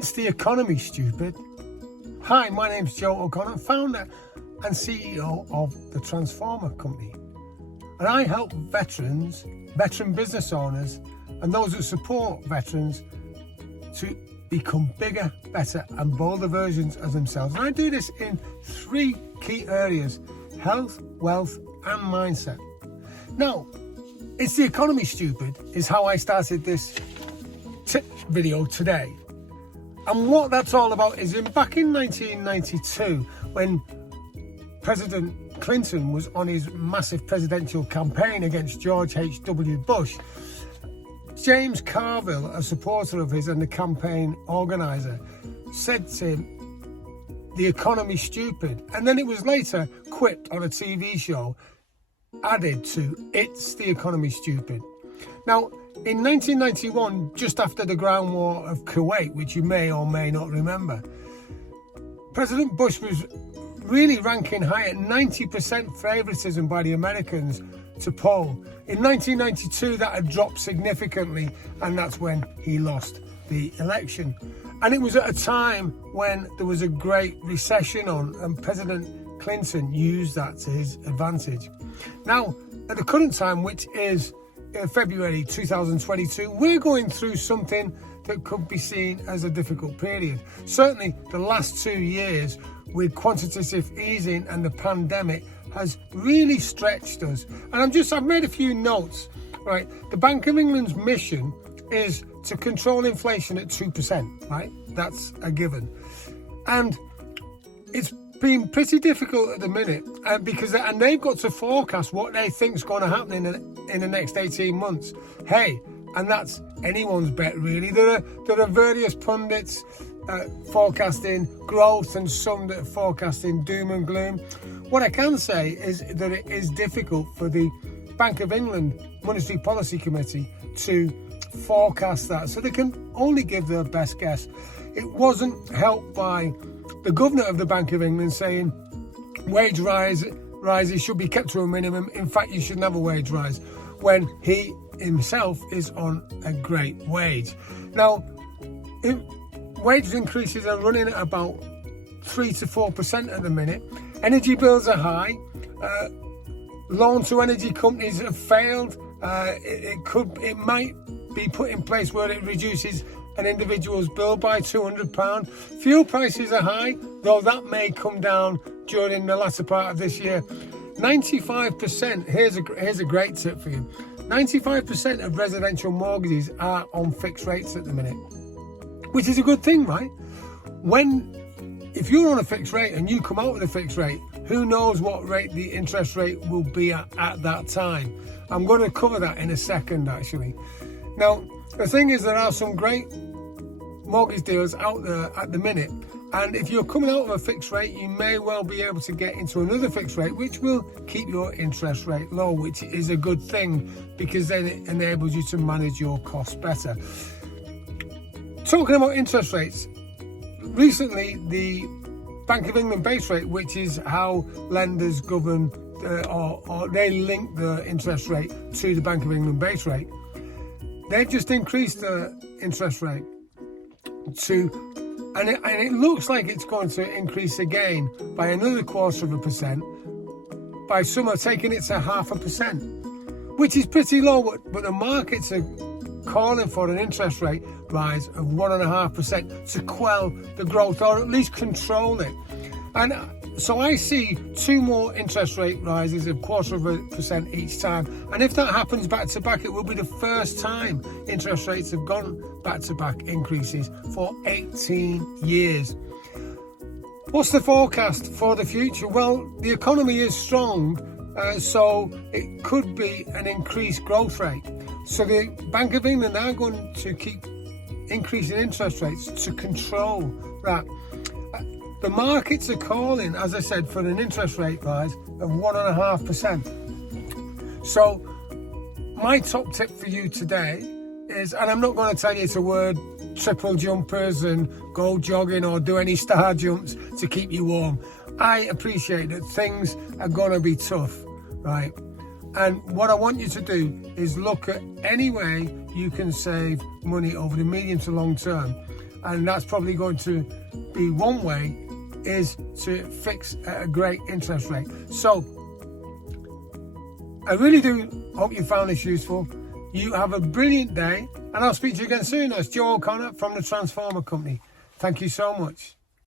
It's the economy, stupid. Hi, my name's Joe O'Connor, founder and CEO of the Transformer Company. And I help veterans, veteran business owners, and those who support veterans to become bigger, better, and bolder versions of themselves. And I do this in 3 key areas: health, wealth, and mindset. Now, it's the economy, stupid, is how I started this video today. And what that's all about is back in 1992, when President Clinton was on his massive presidential campaign against George H.W. Bush, James Carville, a supporter of his and the campaign organizer, said to him, "The economy's stupid." And then it was later quipped on a TV show, added to, "It's the economy, stupid." Now, in 1991, just after the ground war of Kuwait, which you may or may not remember, President Bush was really ranking high at 90% favoritism by the Americans to poll. In 1992, that had dropped significantly, and that's when he lost the election. And it was at a time when there was a great recession on, and President Clinton used that to his advantage. Now, at the current time, which is February 2022, we're going through something that could be seen as a difficult period. Certainly the last 2 years with quantitative easing and the pandemic has really stretched us. And I've made a few notes, right? The Bank of England's mission is to control inflation at 2%, right? That's a given. And it's been pretty difficult at the minute because they've got to forecast what they think is going to happen in the next 18 months. Hey, and that's anyone's bet, really. There are various pundits forecasting growth and some that are forecasting doom and gloom. What I can say is that it is difficult for the Bank of England Monetary Policy Committee to forecast that, so they can only give their best guess. It wasn't helped by the governor of the Bank of England saying wage rises should be kept to a minimum. In fact, you shouldn't have a wage rise, when he himself is on a great wage. Now, wage increases are running at about 3 to 4% at the minute. Energy bills are high. Loan to energy companies have failed. It might be put in place where it reduces an individual's bill by £200. Fuel prices are high, though that may come down during the latter part of this year. 95%, here's a great tip for you. 95% of residential mortgages are on fixed rates at the minute, which is a good thing, right? If you're on a fixed rate and you come out with a fixed rate, who knows what rate the interest rate will be at that time. I'm going to cover that in a second, actually. Now, the thing is, there are some great mortgage deals out there at the minute, and if you're coming out of a fixed rate, you may well be able to get into another fixed rate, which will keep your interest rate low, which is a good thing because then it enables you to manage your costs better. Talking about interest rates, recently the Bank of England base rate, which is how lenders govern or they link the interest rate to the Bank of England base rate, they've just increased the interest rate and it looks like it's going to increase again by another 1/4%. By some are taking it to 0.5%, which is pretty low, but the markets are calling for an interest rate rise of 1.5% to quell the growth, or at least control it. And so I see 2 more interest rate rises of 1/4% each time. And if that happens back to back, it will be the first time interest rates have gone back to back increases for 18 years. What's the forecast for the future? Well, the economy is strong, so it could be an increased growth rate. So the Bank of England are going to keep increasing interest rates to control that. The markets are calling, as I said, for an interest rate rise of 1.5%. So my top tip for you today is, and I'm not going to tell you to wear triple jumpers and go jogging or do any star jumps to keep you warm. I appreciate that things are going to be tough, right? And what I want you to do is look at any way you can save money over the medium to long term. and that's probably going to be one way, is to fix at a great interest rate. So I really do hope you found this useful. You have a brilliant day, and I'll speak to you again soon. That's Joe O'Connor from the Transformer Company. Thank you so much.